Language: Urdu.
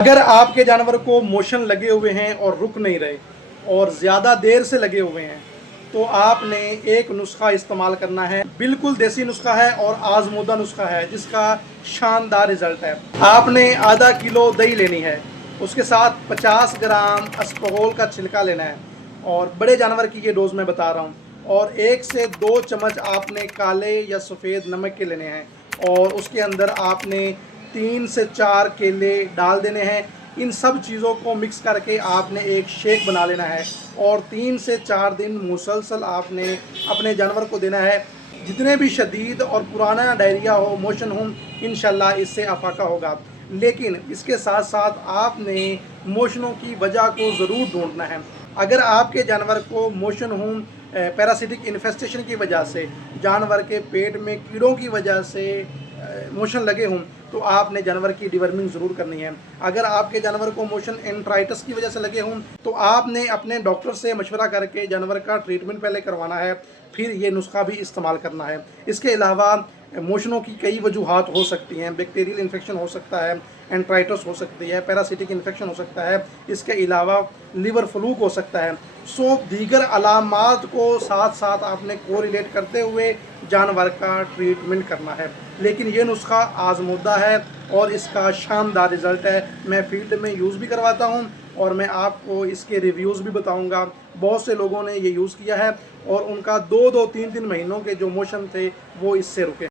اگر آپ کے جانور کو موشن لگے ہوئے ہیں اور رک نہیں رہے اور زیادہ دیر سے لگے ہوئے ہیں تو آپ نے ایک نسخہ استعمال کرنا ہے، بالکل دیسی نسخہ ہے اور آزمودہ نسخہ ہے جس کا شاندار رزلٹ ہے۔ آپ نے آدھا کلو دہی لینی ہے، اس کے ساتھ 50 گرام اسپغول کا چھلکا لینا ہے، اور بڑے جانور کی یہ ڈوز میں بتا رہا ہوں، اور 1 سے 2 چمچ آپ نے کالے یا سفید نمک کے لینے ہیں، اور اس کے اندر آپ نے 3 سے 4 کیلے ڈال دینے ہیں۔ ان سب چیزوں کو مکس کر کے آپ نے ایک شیک بنا لینا ہے، اور 3 سے 4 دن مسلسل آپ نے اپنے جانور کو دینا ہے۔ جتنے بھی شدید اور پرانا ڈائریا ہو، موشن ہو، انشاءاللہ اس سے افاقہ ہوگا۔ لیکن اس کے ساتھ ساتھ آپ نے موشنوں کی وجہ کو ضرور ڈھونڈنا ہے۔ اگر آپ کے جانور کو موشن ہوں پیراسٹک انفیسٹیشن کی وجہ سے، جانور کے پیٹ میں کیڑوں کی وجہ سے موشن لگے ہوں، تو آپ نے جانور کی ڈیورمنگ ضرور کرنی ہے۔ اگر آپ کے جانور کو موشن انٹرائٹس کی وجہ سے لگے ہوں تو آپ نے اپنے ڈاکٹر سے مشورہ کر کے جانور کا ٹریٹمنٹ پہلے کروانا ہے، پھر یہ نسخہ بھی استعمال کرنا ہے۔ اس کے علاوہ موشنوں کی کئی وجوہات ہو سکتی ہیں، بیکٹیریل انفیکشن ہو سکتا ہے، انٹرائٹس ہو سکتی ہے، پیراسٹک انفیکشن ہو سکتا ہے، اس کے علاوہ لیور فلوک ہو سکتا ہے۔ دیگر علامات کو ساتھ ساتھ آپ نے کوریلیٹ کرتے ہوئے جانور کا ٹریٹمنٹ کرنا ہے۔ لیکن یہ نسخہ آزمودہ ہے اور اس کا شاندار رزلٹ ہے۔ میں فیلڈ میں یوز بھی کرواتا ہوں اور میں آپ کو اس کے ریویوز بھی بتاؤں گا۔ بہت سے لوگوں نے یہ یوز کیا ہے اور ان کا 2-3 مہینوں کے جو موشن تھے وہ اس سے رکے۔